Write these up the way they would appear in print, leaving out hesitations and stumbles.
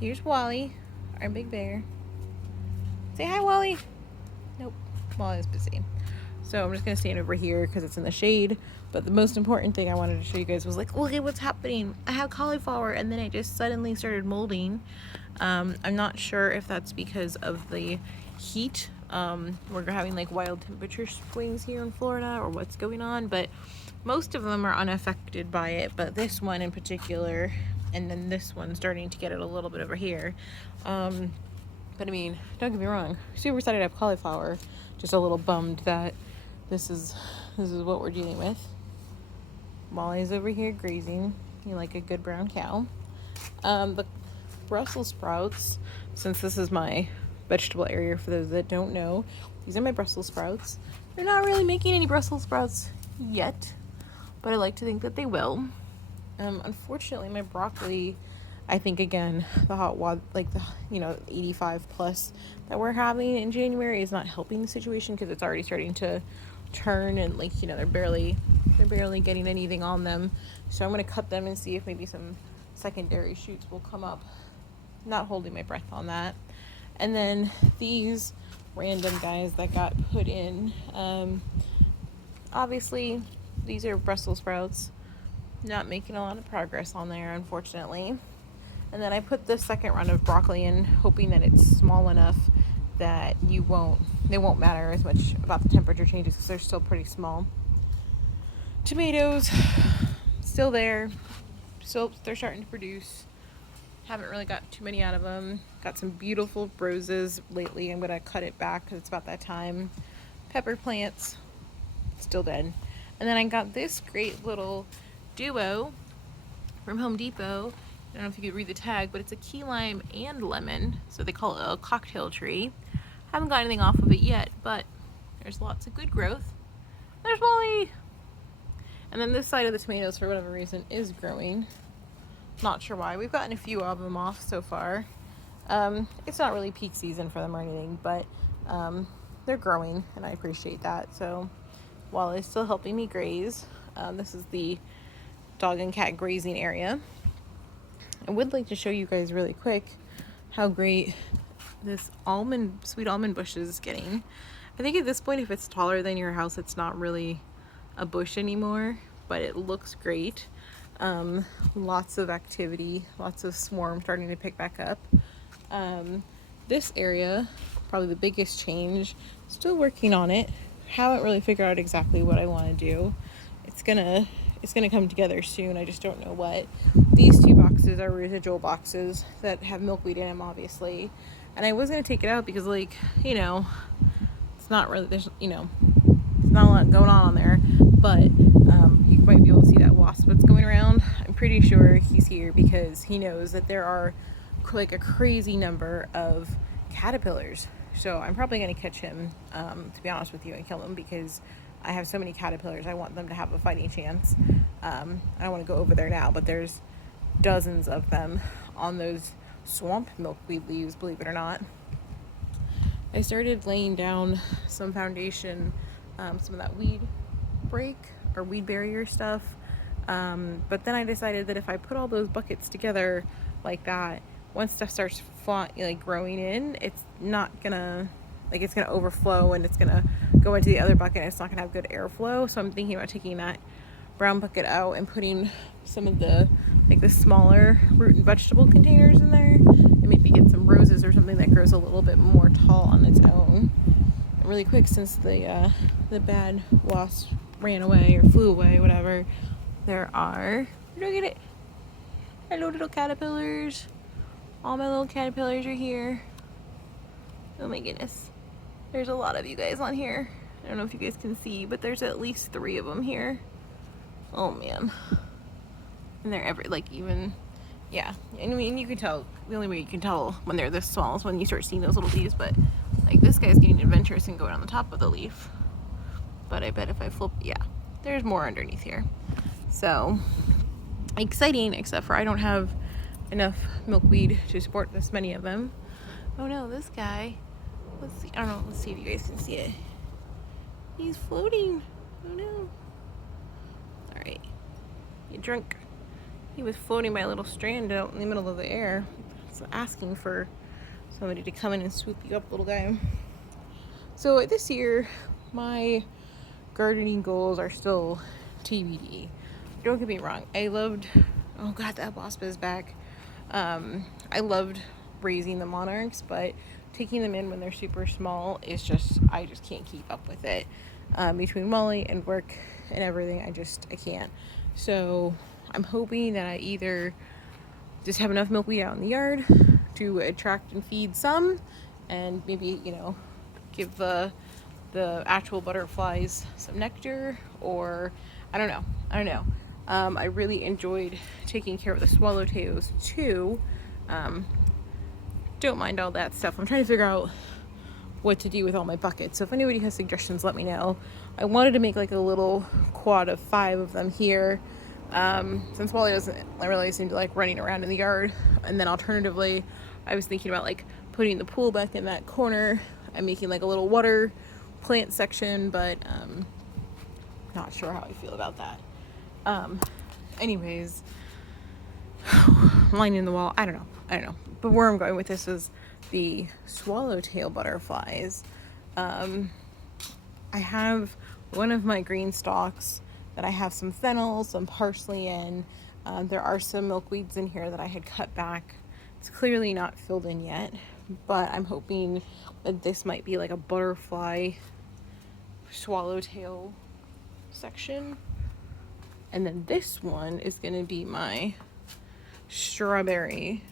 here's Wally, our big bear. Say hi, Wally. Nope, Wally's busy. So I'm just gonna stand over here because it's in the shade. But the most important thing I wanted to show you guys was like, look at what's happening. I have cauliflower and then it just suddenly started molding. I'm not sure if that's because of the heat. We're having like wild temperature swings here in Florida or what's going on, but most of them are unaffected by it. But this one in particular, and then this one starting to get it a little bit over here. But I mean, don't get me wrong, super excited to have cauliflower. Just a little bummed that this is what we're dealing with. Molly's over here grazing, like a good brown cow. The Brussels sprouts, since this is my vegetable area for those that don't know, these are my Brussels sprouts. They're not really making any Brussels sprouts yet, but I like to think that they will. Unfortunately, my broccoli, I think again, the hot water, like the 85 plus that we're having in January is not helping the situation because it's already starting to turn and they're barely getting anything on them. So I'm gonna cut them and see if maybe some secondary shoots will come up. Not holding my breath on that. And then these random guys that got put in, obviously these are Brussels sprouts. Not making a lot of progress on there, unfortunately. And then I put the second round of broccoli in, hoping that it's small enough that they won't matter as much about the temperature changes because they're still pretty small. Tomatoes, still there. Still, they're starting to produce. Haven't really got too many out of them. Got some beautiful roses lately. I'm gonna cut it back because it's about that time. Pepper plants, still dead. And then I got this great little duo from Home Depot. I don't know if you could read the tag, but it's a key lime and lemon. So they call it a cocktail tree. Haven't got anything off of it yet, but there's lots of good growth. There's Molly! And then this side of the tomatoes, for whatever reason, is growing. Not sure why. We've gotten a few of them off so far. It's not really peak season for them or anything, but they're growing, and I appreciate that. So while it's still helping me graze, this is the dog and cat grazing area. I would like to show you guys really quick how great this sweet almond bush is getting. I think at this point, if it's taller than your house, it's not really a bush anymore, but it looks great. Lots of activity, lots of swarm starting to pick back up. This area, probably the biggest change, still working on it. Haven't really figured out exactly what I want to do. It's gonna come together soon. I just don't know what. These two boxes are residual boxes that have milkweed in them, obviously. And I was gonna take it out because, it's not really, there's not a lot going on there. But you might be able to see that wasp that's going around. I'm pretty sure he's here because he knows that there are like a crazy number of caterpillars. So I'm probably gonna catch him, to be honest with you, and kill him because I have so many caterpillars. I want them to have a fighting chance. I don't want to go over there now, but there's dozens of them on those swamp milkweed leaves, believe it or not. I started laying down some foundation, some of that weed break or weed barrier stuff. But then I decided that if I put all those buckets together like that, once stuff starts growing in, it's not gonna, it's gonna overflow and it's gonna go into the other bucket and it's not gonna have good airflow. So I'm thinking about taking that brown bucket out and putting some of the smaller root and vegetable containers in there, and maybe get some roses or something that grows a little bit more tall on its own. Really quick, since the bad wasp ran away or flew away, whatever, look at it. Hello, little caterpillars. All my little caterpillars are here. Oh my goodness. There's a lot of you guys on here. I don't know if you guys can see, but there's at least 3 of them here. Oh man. And they're yeah. I mean, you can tell, the only way you can tell when they're this small is when you start seeing those little leaves, but this guy's getting adventurous and going on the top of the leaf. But I bet if I flip, yeah, there's more underneath here. So exciting, except for I don't have enough milkweed to support this many of them. Oh no, this guy, let's see, I don't know, let's see if you guys can see it. He's floating. Oh no. All right, you drunk. He was floating by a little strand out in the middle of the air. It's asking for somebody to come in and swoop you up, little guy. So this year, my gardening goals are still TBD. Don't get me wrong. Oh God, that wasp is back. I loved raising the monarchs, but taking them in when they're super small is I just can't keep up with it. Between Molly and work and everything, I can't. So I'm hoping that I either just have enough milkweed out in the yard to attract and feed some, and maybe, give the actual butterflies some nectar, or I don't know. I really enjoyed taking care of the swallowtails too. Don't mind all that stuff. I'm trying to figure out what to do with all my buckets. So if anybody has suggestions, let me know. I wanted to make like a little quad of 5 of them here. Since Wally doesn't really seem to like running around in the yard. And then alternatively, I was thinking about like putting the pool back in that corner and making like a little water plant section, but not sure how I feel about that. Anyways, lining the wall, I don't know. But where I'm going with this is the swallowtail butterflies. I have one of my green stalks that I have some fennel, some parsley in. There are some milkweeds in here that I had cut back. It's clearly not filled in yet, but I'm hoping that this might be like a butterfly swallowtail section. And then this one is going to be my strawberry.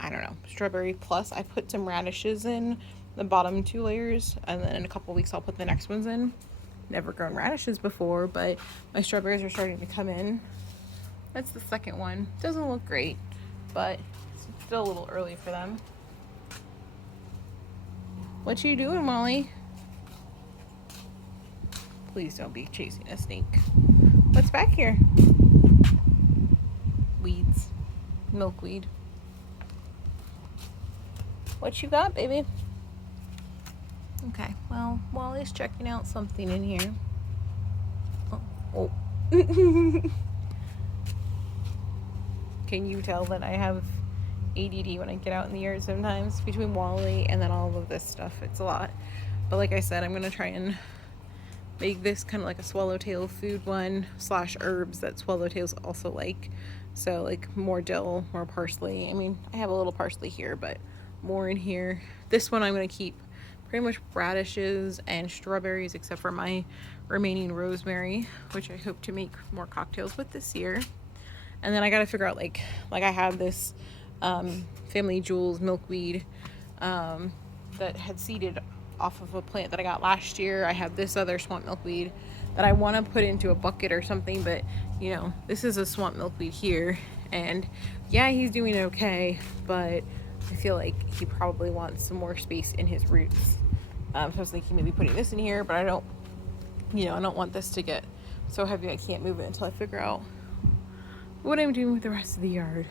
I don't know, strawberry plus. I put some radishes in the bottom 2 layers, and then in a couple weeks I'll put the next ones in. Never grown radishes before, but my strawberries are starting to come in. That's the second one. Doesn't look great, but it's still a little early for them. What you doing, Molly? Please don't be chasing a snake. What's back here? Weeds. Milkweed. What you got, baby? Okay, well, Wally's checking out something in here. Oh. Can you tell that I have ADD when I get out in the yard sometimes? Between Wally and then all of this stuff, it's a lot. But like I said, I'm going to try and make this kind of like a swallowtail food one / herbs that swallowtails also like. So like more dill, more parsley. I mean, I have a little parsley here, but more in here. This one I'm going to keep pretty much radishes and strawberries, except for my remaining rosemary, which I hope to make more cocktails with this year. And then I got to figure out like I have this Family Jewels milkweed that had seeded off of a plant that I got last year. I have this other swamp milkweed that I want to put into a bucket or something, but this is a swamp milkweed here, and yeah, he's doing okay, but I feel like he probably wants some more space in his roots. So I was thinking maybe putting this in here, but I don't want this to get so heavy I can't move it until I figure out what I'm doing with the rest of the yard.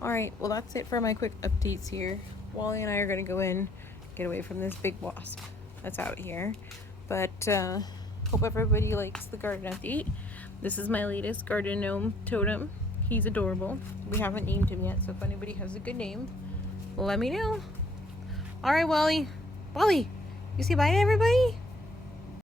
Alright, well that's it for my quick updates here. Wally and I are going to go in, get away from this big wasp that's out here. But hope everybody likes the garden update. This is my latest garden gnome totem. He's adorable. We haven't named him yet, so if anybody has a good name, let me know. Alright, Wally, you say bye to everybody?